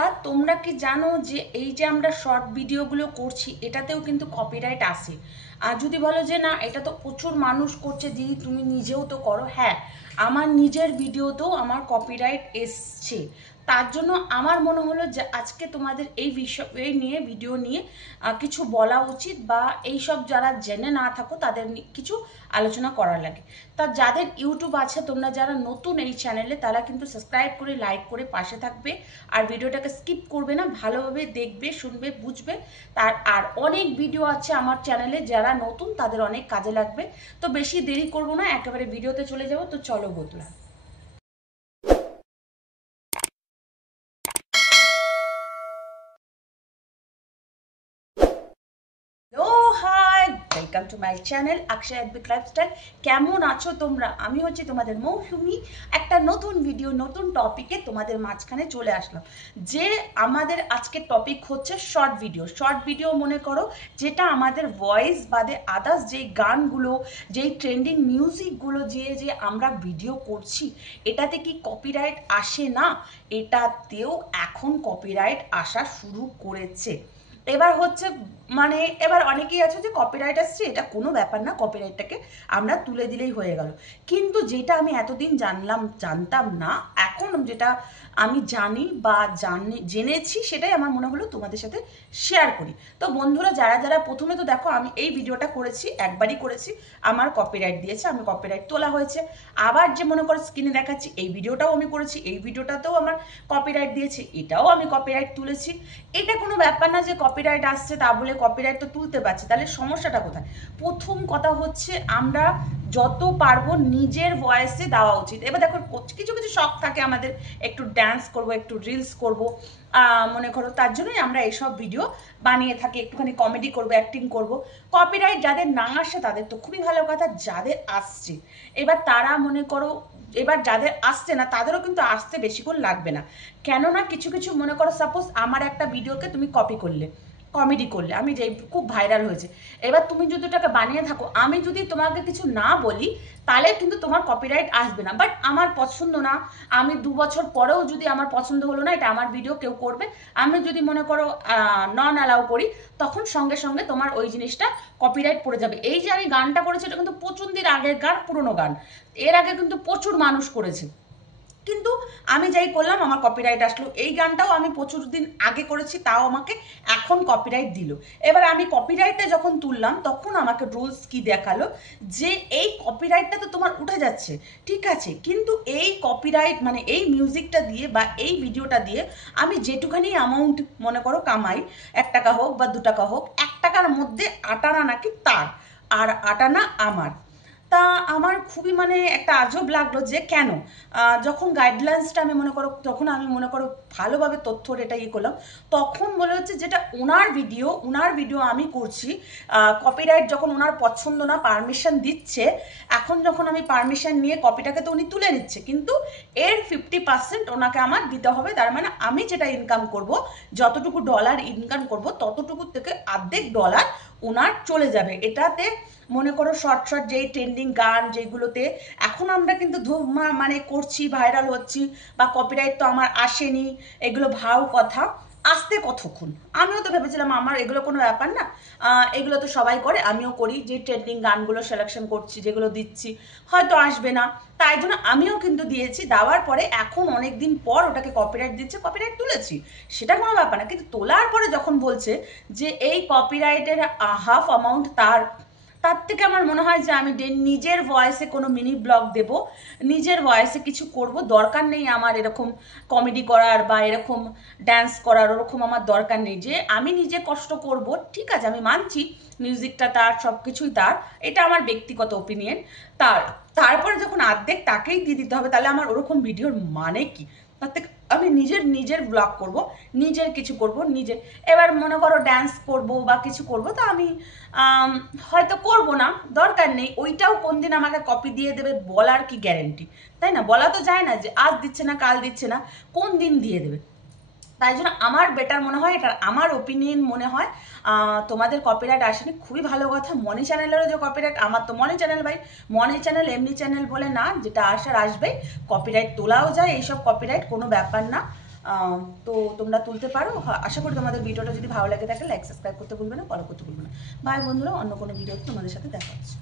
বন্ধুরা, তোমরা কি জানো যে এই যে আমরা শর্ট ভিডিওগুলো করছি এটাতেও কিন্তু কপিরাইট আসে। আর যদি বলো যে না, এটা তো প্রচুর মানুষ করছে, দিদি তুমি নিজেও তো করো, হ্যাঁ, আমার নিজের ভিডিওতেও আমার কপিরাইট এসছে। তার জন্য আমার মনে হলো যে আজকে তোমাদের এই বিষয় নিয়ে ভিডিও নিয়ে কিছু বলা উচিত, বা এই সব যারা জেনে না থাকো তাদের কিছু আলোচনা করার লাগে। তা যাদের ইউটিউব আছে, তোমরা যারা নতুন এই চ্যানেলে, তারা কিন্তু সাবস্ক্রাইব করে লাইক করে পাশে থাকবে, আর ভিডিওটাকে স্কিপ করবে না, ভালোভাবে দেখবে, শুনবে, বুঝবে। আর অনেক ভিডিও আছে আমার চ্যানেলে, যারা নতুন তাদের অনেক কাজে লাগবে। তো বেশি দেরি করবো না, একেবারে ভিডিওতে চলে যাবো। তো চলো বন্ধুরা। Hi, welcome to my channel Akshay Adbhut lifestyle. কেমন আছো তোমরা? আমি হচ্ছে তোমাদের মৌসুমি। একটা নতুন ভিডিও, নতুন টপিকে তোমাদের মাঝখানে চলে আসলাম। যে আমাদের আজকের টপিক হচ্ছে শর্ট ভিডিও। শর্ট ভিডিও মনে করো যেটা আমাদের ভয়েস বাদে আদার্স যেই গানগুলো, যেই ট্রেন্ডিং মিউজিকগুলো যে আমরা ভিডিও করছি, এটাতে কি কপিরাইট আসে না? এটাতেও এখন কপিরাইট আসা শুরু করেছে। এবার হচ্ছে মানে এবার অনেকেই আছে যে কপিরাইট আসছে, এটা কোনো ব্যাপার না, কপিরাইটটাকে আমরা তুলে দিলেই হয়ে গেল। কিন্তু যেটা আমি এতদিন জানতাম না, এখন যেটা আমি জানি বা জেনেছি, সেটাই আমার মনে হলো তোমাদের সাথে শেয়ার করি। তো বন্ধুরা, যারা যারা প্রথমে তো দেখো, আমি এই ভিডিওটা করেছি, একবারই করেছি, আমার কপিরাইট দিয়েছে, আমি কপিরাইট তোলা হয়েছে। আবার যে মনে করো স্ক্রিনে দেখাচ্ছি, এই ভিডিওটাও আমি করেছি, এই ভিডিওটাতেও আমার কপিরাইট দিয়েছে, এটাও আমি কপিরাইট তুলেছি। এটা কোনো ব্যাপার না যে কপিরাইট আসছে তা বলে কপিরাইট তো তুলতে পারছি, তাহলে সমস্যাটা কোথায়? প্রথম কথা হচ্ছে, আমরা যত পারবো নিজের ভয়েসে দেওয়া উচিত। এবার দেখো, কিছু কিছু শখ থাকে আমাদের, একটু ড্যান্স করব, একটু রিলস করব, মনে করো তার জন্যই আমরা এইসব ভিডিও বানিয়ে থাকি, একটুখানি কমেডি করব, অ্যাক্টিং করব। কপিরাইট যাদের না আসে তাদের তো খুবই ভালো কথা, যাদের আসছে এবার তারা মনে করো, এবার যাদের আসছে না তাদেরও কিন্তু আসতে বেশিক্ষণ লাগবে না। কেননা কিছু কিছু মনে করো, সাপোজ আমার একটা ভিডিওকে তুমি কপি করলে, কমেডি করলে, আমি যে খুব ভাইরাল হয়েছে, এবার তুমি যদি ওটাকে বানিয়ে থাকো, আমি যদি তোমাকে কিছু না বলি, তাহলে কিন্তু তোমার কপিরাইট আসবে না। বাট আমার পছন্দ না, আমি 2 বছর পরেও যদি আমার পছন্দ হলো না, এটা আমার ভিডিও কেউ করবে, আমি যদি মনে করো নন অ্যালাউ করি, তখন সঙ্গে সঙ্গে তোমার ওই জিনিসটা কপিরাইট পড়ে যাবে। এই যে আমি গানটা করেছি, এটা কিন্তু প্রচুর দিন আগের গান, পুরোনো গান, এর আগে কিন্তু প্রচুর মানুষ করেছে, কিন্তু আমি যাই করলাম আমার কপিরাইট আসলো। এই গানটাও আমি প্রচুর দিন আগে করেছি, তাও আমাকে এখন কপিরাইট দিল। এবার আমি কপিরাইটটা যখন তুললাম, তখন আমাকে রুলস কি দেখালো, যে এই কপিরাইটটা তো তোমার উঠে যাচ্ছে, ঠিক আছে, কিন্তু এই কপিরাইট মানে এই মিউজিকটা দিয়ে বা এই ভিডিওটা দিয়ে আমি যেটুখানি অ্যামাউন্ট মনে করো কামাই, 1 টাকা হোক বা 2 টাকা হোক, 1 টাকার মধ্যে 8 আনা নাকি তার, আর 8 আনা আমার। তা আমার খুবই মানে একটা আজব লাগলো যে কেন, যখন গাইডলাইন্সটা আমি মনে করো, তখন আমি মনে করো ভালোভাবে তথ্যর এটা ইয়ে করলাম, তখন বলে হচ্ছে যেটা ওনার ভিডিও আমি করছি, কপিরাইট যখন ওনার পছন্দ না, পারমিশন দিচ্ছে, এখন যখন আমি পারমিশন নিয়ে কপিটাকে তো উনি তুলে নিচ্ছে, কিন্তু এর 50% ওনাকে আমার দিতে হবে। তার মানে আমি যেটা ইনকাম করব, যতটুকু ডলার ইনকাম করব, ততটুকু থেকে অর্ধেক ডলার ওনার চলে যাবে। এটাতে মনে করো শর্ট শর্ট যেই ট্রেন্ডিং গান যেগুলোতে এখন আমরা কিন্তু মানে করছি, ভাইরাল হচ্ছি, বা কপিরাইট তো আমার আসেনি, এগুলো ভাও কথা, আসতে কতক্ষণ। আমিও তো ভেবেছিলাম আমার এগুলো কোনো ব্যাপার না, এগুলো তো সবাই করে, আমিও করি, যে ট্রেন্ডিং গানগুলো সিলেকশন করছি, যেগুলো দিচ্ছি, হয়তো আসবে না, তাই জন্য আমিও কিন্তু দিয়েছি। দেওয়ার পরে এখন অনেক দিন পর ওটাকে কপিরাইট দিচ্ছে, কপিরাইট তুলেছি, সেটা কোনো ব্যাপার না। কিন্তু তোলার পরে যখন বলছে যে এই কপিরাইটের হাফ অ্যামাউন্ট তার থেকে আমার মনে হয় যে আমি নিজের ভয়েসে কোনো মিনি ব্লগ দেব, নিজের ভয়েসে কিছু করব, দরকার নেই আমার এরকম কমেডি করার বা এরকম ড্যান্স করার, ওরকম আমার দরকার নেই। যে আমি নিজে কষ্ট করব, ঠিক আছে, আমি মানছি মিউজিকটা তার, সব কিছুই তার, এটা আমার ব্যক্তিগত ওপিনিয়ন। তারপরে যখন অর্ধেক তাকেই দিয়ে দিতে হবে, তাহলে আমার ওরকম ভিডিওর মানে কি? তার থেকে আমি নিজের ব্লগ করব, নিজের কিছু করব, নিজের। এবার মনে করো ড্যান্স করব বা কিছু করব, তো আমি হয়তো করব না, দরকার নেই। ওইটাও কোন দিন আমাকে কপি দিয়ে দেবে বলার কি গ্যারেন্টি? তাই না? বলা তো যায় না যে আজ দিচ্ছে না, কাল দিচ্ছে না, কোন দিন দিয়ে দেবে। তাই জন্য আমার বেটার মনে হয়, এটা আমার ওপিনিয়ন মনে হয়, তোমাদের কপিরাইট আসেনি, খুবই ভালো কথা। মনি চ্যানেলেরও যে কপিরাইট, আমার তো মনি চ্যানেল ভাই, মনি চ্যানেল এমনি চ্যানেল বলে না, যেটা আসার আসবেই, কপিরাইট তোলাও যায়, এইসব কপিরাইট কোনো ব্যাপার না। তো তোমরা তুলতে পারো। আশা করি তোমাদের ভিডিওটা যদি ভালো লাগে থাকে লাইক সাবস্ক্রাইব করতে ভুলবে না, ফলো করতে ভুলবে না। বাই বন্ধুরা, অন্য কোনো ভিডিওতে তোমাদের সাথে দেখা হচ্ছে।